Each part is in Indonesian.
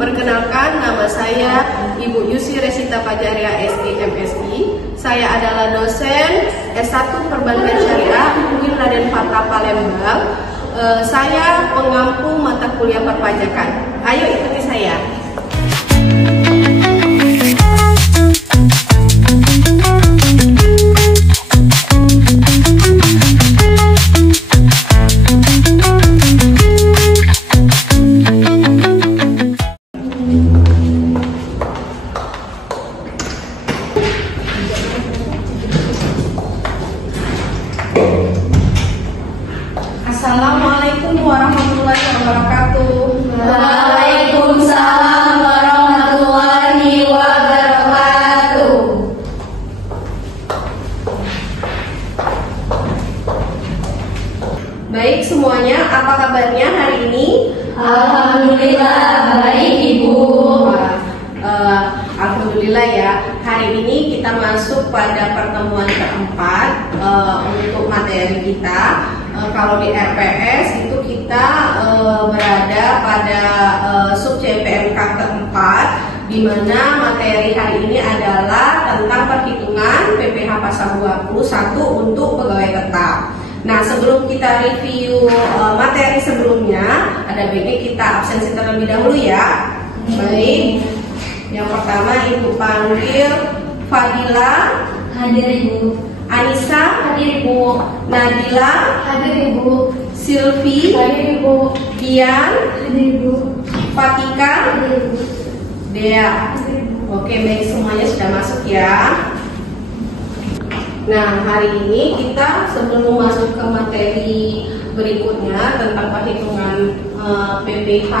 Perkenalkan, nama saya Ibu Yusi Resita Fajaria SD MSI. Saya adalah dosen S1 Perbankan Syariah UIN Raden Fatah Palembang. Saya pengampu mata kuliah perpajakan. Ayo ikuti saya. Assalamualaikum warahmatullahi wabarakatuh. Waalaikumsalam warahmatullahi wabarakatuh. Baik semuanya, apa kabarnya hari ini? Alhamdulillah baik Ibu. Alhamdulillah ya. Hari ini kita masuk pada pertemuan keempat untuk materi kita. Kalau di RPS itu kita berada pada sub CPMK keempat, di mana materi hari ini adalah tentang perhitungan PPh pasal 21 untuk pegawai tetap. Nah, sebelum kita review materi sebelumnya, ada baiknya kita absensi terlebih dahulu ya. Baik. Yang pertama Ibu panggil Fadila. Hadir Ibu. Anissa. Hadir Ibu. Nadila. Hadir Ibu. Silvi. Hadir Ibu. Ian. Hadir Ibu. Fatika. Hadir Ibu. Dea. Hadir Ibu. Oke, baik, semuanya sudah masuk ya. Nah, hari ini kita sebelum masuk ke materi berikutnya tentang perhitungan PPh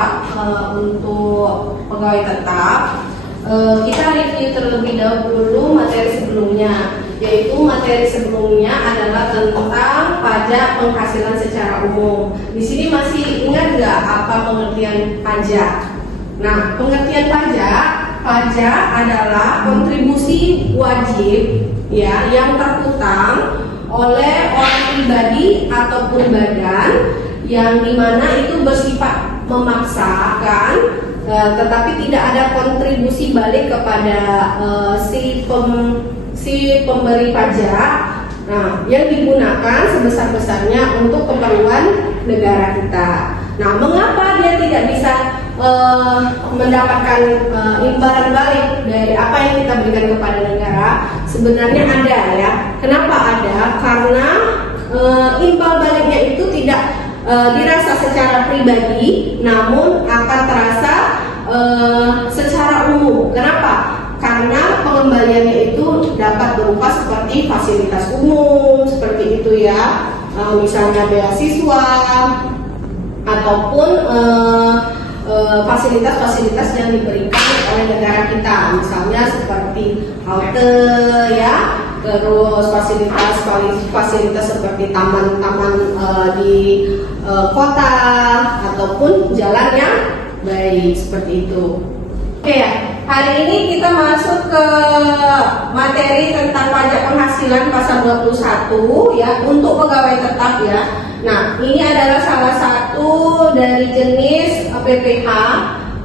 untuk pegawai tetap, kita review terlebih dahulu materi sebelumnya, yaitu materi sebelumnya adalah tentang pajak penghasilan secara umum. Di sini masih ingat nggak apa pengertian pajak? Nah, pengertian pajak adalah kontribusi wajib ya yang terhutang oleh orang pribadi ataupun badan yang dimana itu bersifat memaksakan, tetapi tidak ada kontribusi balik kepada si pemberi pajak. Nah, yang digunakan sebesar-besarnya untuk keperluan negara kita. Nah, mengapa dia tidak bisa mendapatkan imbalan balik dari apa yang kita berikan kepada negara? Sebenarnya ada ya. Kenapa ada? Karena imbal baliknya itu tidak dirasa secara pribadi, namun akan terasa secara umum. Kenapa? Karena pengembaliannya itu dapat berupa seperti fasilitas umum, seperti itu ya, misalnya beasiswa ataupun fasilitas-fasilitas yang diberikan oleh negara kita, misalnya seperti halte ya, terus fasilitas seperti taman-taman di kota ataupun jalan yang baik, seperti itu. Oke ya, hari ini kita masuk ke materi tentang pajak penghasilan pasal 21 ya untuk pegawai tetap ya. Nah, ini adalah salah satu dari jenis PPh.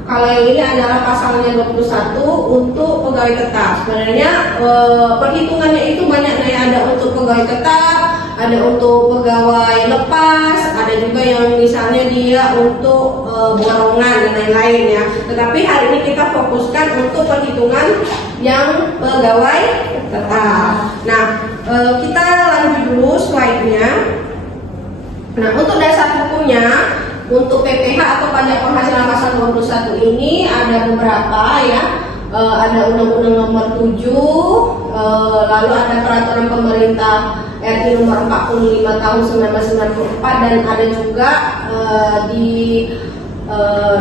Kalau yang ini adalah pasalnya 21 untuk pegawai tetap. Sebenarnya perhitungannya itu banyak, ada untuk pegawai tetap, ada untuk pegawai lepas, ada juga yang misalnya dia untuk borongan dan lain-lain ya. Tetapi hari ini kita fokuskan untuk perhitungan yang pegawai tetap. Nah, kita lanjut dulu slide-nya. Nah, untuk dasar hukumnya, untuk PPh atau pajak penghasilan pasal 21 ini ada beberapa ya. Ada Undang-Undang Nomor 7, lalu ada Peraturan Pemerintah RI Nomor 45 Tahun 1994, dan ada juga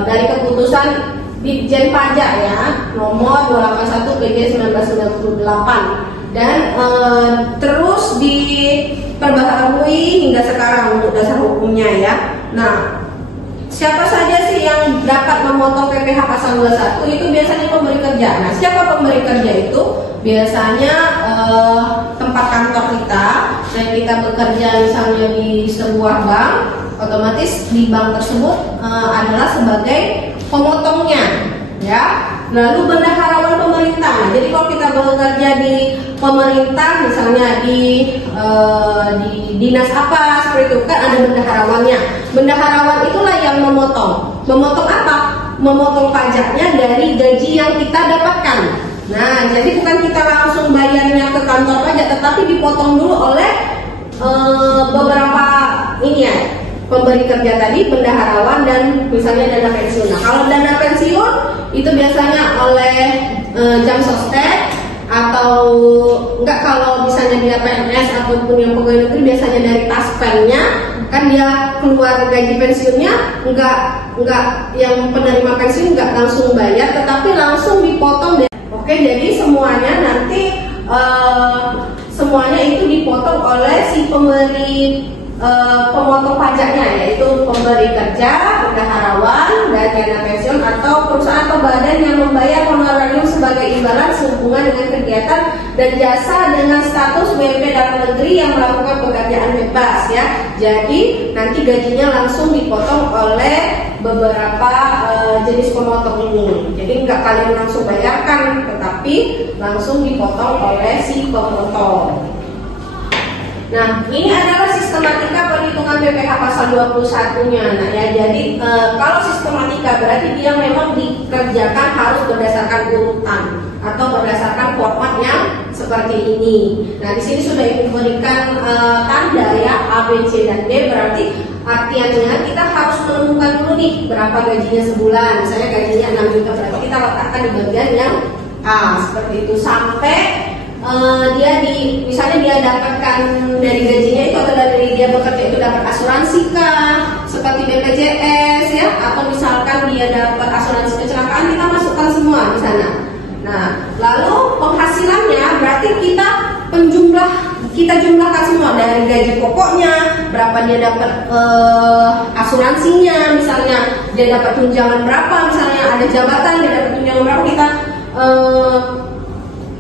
dari keputusan Ditjen Pajak ya, Nomor 281 PJ 1998. dan terus diperbaharui hingga sekarang untuk dasar hukumnya ya. Nah, siapa saja sih yang dapat memotong PPh pasal 21? Itu biasanya pemberi kerja. Nah, siapa pemberi kerja itu? Biasanya tempat kantor kita, dan kita bekerja misalnya di sebuah bank, otomatis di bank tersebut adalah sebagai pemotongnya, ya. Lalu bendaharawan pemerintah. Nah, jadi kalau kita bekerja di pemerintah, misalnya di dinas apa seperti itu, kan ada bendaharawannya. Bendaharawan itulah yang memotong. Memotong apa? Memotong pajaknya dari gaji yang kita dapatkan. Nah, jadi bukan kita langsung bayarnya ke kantor pajak, tetapi dipotong dulu oleh beberapa ini ya, pemberi kerja tadi, bendaharawan, dan misalnya dana pensiun. Nah, kalau dana pensiun itu biasanya oleh jam sostek, atau enggak kalau misalnya dia PNS ataupun yang pegawai negeri, biasanya dari taspennya, kan dia keluar gaji pensiunnya, enggak yang penerima pensiun enggak langsung bayar, tetapi langsung dipotong. Oke, jadi semuanya nanti semuanya itu dipotong oleh si pemberi pemotong pajaknya, yaitu pemberi kerja, bendaharawan, dan dana pensiun, atau perusahaan atau badan yang membayar honorarium sebagai imbalan sehubungan dengan kegiatan dan jasa dengan status WP dalam negeri yang melakukan pekerjaan bebas ya. Jadi nanti gajinya langsung dipotong oleh beberapa jenis pemotong ini. Jadi nggak kalian langsung bayarkan, tetapi langsung dipotong oleh si pemotong. Nah, ini adalah sistematika perhitungan PPh pasal 21-nya. Nah, ya, jadi kalau sistematika berarti dia memang dikerjakan harus berdasarkan urutan atau berdasarkan format yang seperti ini. Nah, di sini sudah diberikan tanda ya A, B, C, dan D, berarti artiannya kita harus menemukan dulu nih berapa gajinya sebulan. Misalnya gajinya 6 juta, berarti kita letakkan di bagian yang A seperti itu, sampai misalnya dia dapatkan dari gajinya itu, atau dari dia bekerja itu dapat asuransi kah, seperti BPJS ya, atau misalkan dia dapat asuransi kecelakaan, kita masukkan semua di sana. Nah, lalu penghasilannya berarti kita jumlahkan semua, dari gaji pokoknya, berapa dia dapat asuransinya, misalnya dia dapat tunjangan berapa, misalnya ada jabatan dia dapat tunjangan berapa,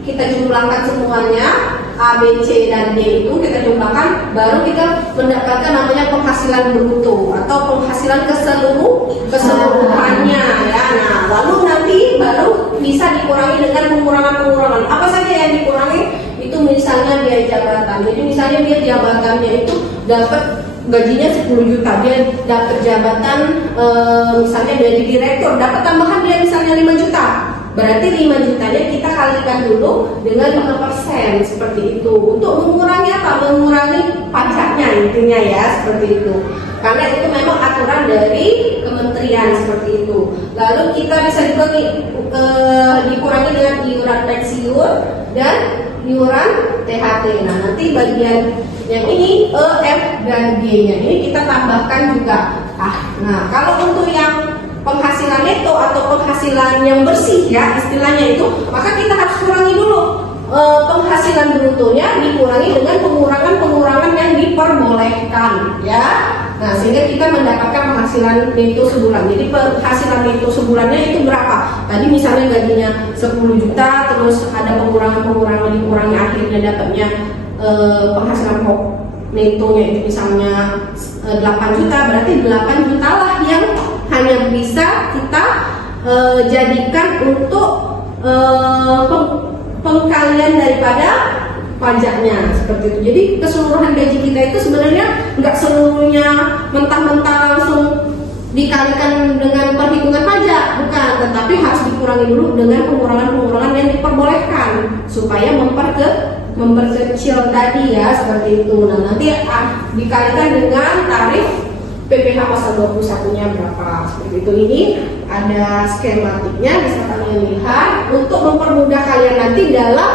kita jumlahkan semuanya, A, B, C, dan D itu kita jumlahkan, baru kita mendapatkan namanya penghasilan bruto atau penghasilan keseluruhannya ya. Nah, lalu nanti baru bisa dikurangi dengan pengurangan-pengurangan. Apa saja yang dikurangi? Itu misalnya dia jabatan. Jadi misalnya dia jabatannya itu dapat gajinya 10 juta, dia dapat jabatan misalnya dari direktur, dapat tambahan dia misalnya 5 juta. Berarti 5 jutanya kita kalikan dulu dengan 5% seperti itu. Untuk mengurangi apa? Mengurangi pajaknya intinya ya, seperti itu. Karena itu memang aturan dari kementerian seperti itu. Lalu kita bisa juga dikurangi dengan iuran pensiun dan iuran THT. Nah, nanti bagian yang ini E, F, dan G-nya ini kita tambahkan juga. Nah, kalau untuk yang penghasilan neto atau penghasilan yang bersih ya istilahnya itu, maka kita harus kurangi dulu penghasilan brutonya, dikurangi dengan pengurangan-pengurangan yang diperbolehkan ya. Nah, sehingga kita mendapatkan penghasilan neto sebulan. Jadi penghasilan neto sebulannya itu berapa? Tadi misalnya gajinya 10 juta, terus ada pengurangan-pengurangan dikurangi, akhirnya dapatnya penghasilan netonya itu misalnya 8 juta, berarti 8 juta lah yang hanya bisa kita jadikan untuk pengkalian daripada pajaknya seperti itu. Jadi keseluruhan gaji kita itu sebenarnya nggak seluruhnya mentah-mentah langsung dikalikan dengan perhitungan pajak, bukan, tetapi harus dikurangi dulu dengan pengurangan-pengurangan yang diperbolehkan supaya memperkecil tadi ya, seperti itu. Nah, nanti dikalikan dengan tarif PPh pasal 21-nya berapa seperti itu. Ini ada skematiknya, bisa kalian lihat untuk mempermudah kalian nanti dalam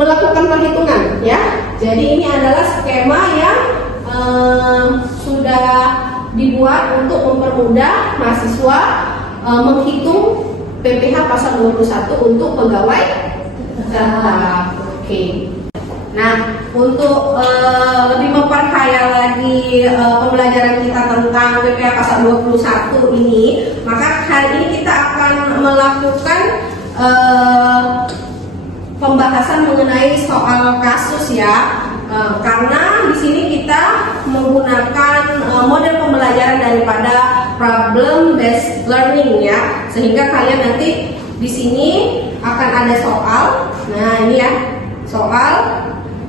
melakukan perhitungan ya. Jadi ini adalah skema yang sudah dibuat untuk mempermudah mahasiswa menghitung PPh pasal 21 untuk pegawai tetap. Oke. Nah, untuk lebih memperkaya lagi pembelajaran kita tentang PPH pasal 21 ini, maka hari ini kita akan melakukan pembahasan mengenai soal kasus ya. Karena di sini kita menggunakan model pembelajaran daripada problem based learning ya, sehingga kalian nanti di sini akan ada soal. Nah, ini ya soal.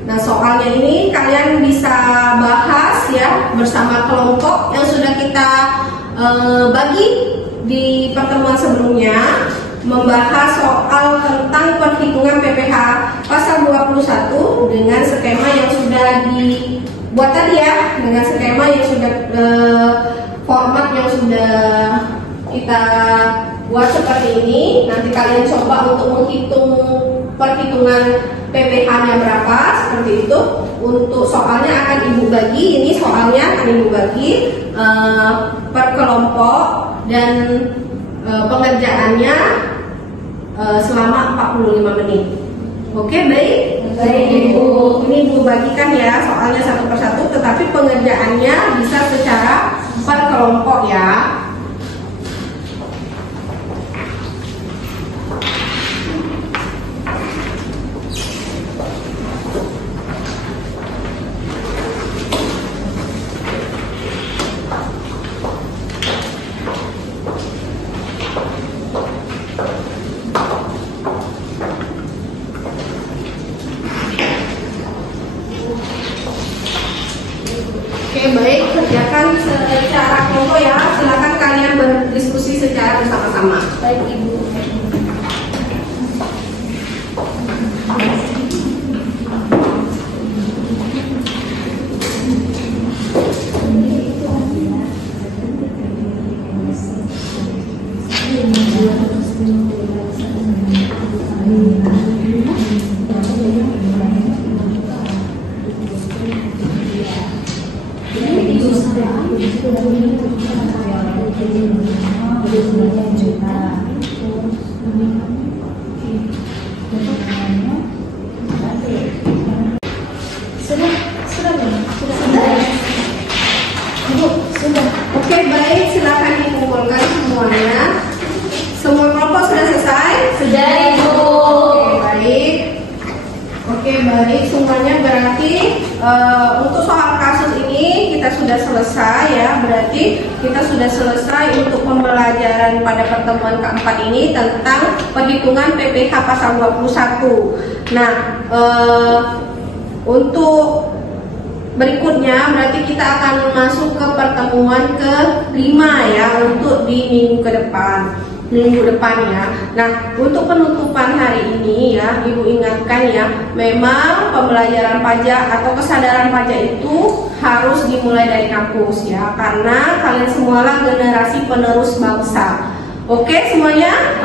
Nah, soalnya ini kalian bisa bahas ya bersama kelompok yang sudah kita bagi di pertemuan sebelumnya, membahas soal tentang perhitungan PPH pasal 21 dengan skema yang sudah dibuat tadi ya, dengan skema yang sudah format yang sudah kita buat seperti ini. Nanti kalian coba untuk menghitung perhitungan PPH-nya berapa, seperti itu. Untuk soalnya akan ibu bagi, ini soalnya akan ibu bagi per kelompok, dan pengerjaannya selama 45 menit. Oke, baik. Baik, Ibu. Ini ibu bagikan ya soalnya satu persatu, tetapi pengerjaannya bisa secara per kelompok ya. Oke, baik, kerjakan secara kelompok ya. Silakan kalian berdiskusi secara bersama-sama. Baik, Ibu. Oke, baik, silakan dikumpulkan semuanya. Semua kelompok sudah selesai? Sudah, Ibu. Oke, baik. Oke, baik, semuanya berarti untuk soal kasus ini kita sudah selesai ya. Berarti kita sudah selesai untuk pembelajaran pada pertemuan keempat ini tentang perhitungan PPH pasal 21. Nah, untuk berikutnya berarti kita akan masuk ke pertemuan kelima ya, untuk di minggu depan ya. Nah, untuk penutupan hari ini ya, Ibu ingatkan ya, memang pembelajaran pajak atau kesadaran pajak itu harus dimulai dari kampus ya, karena kalian semualah generasi penerus bangsa. Oke semuanya?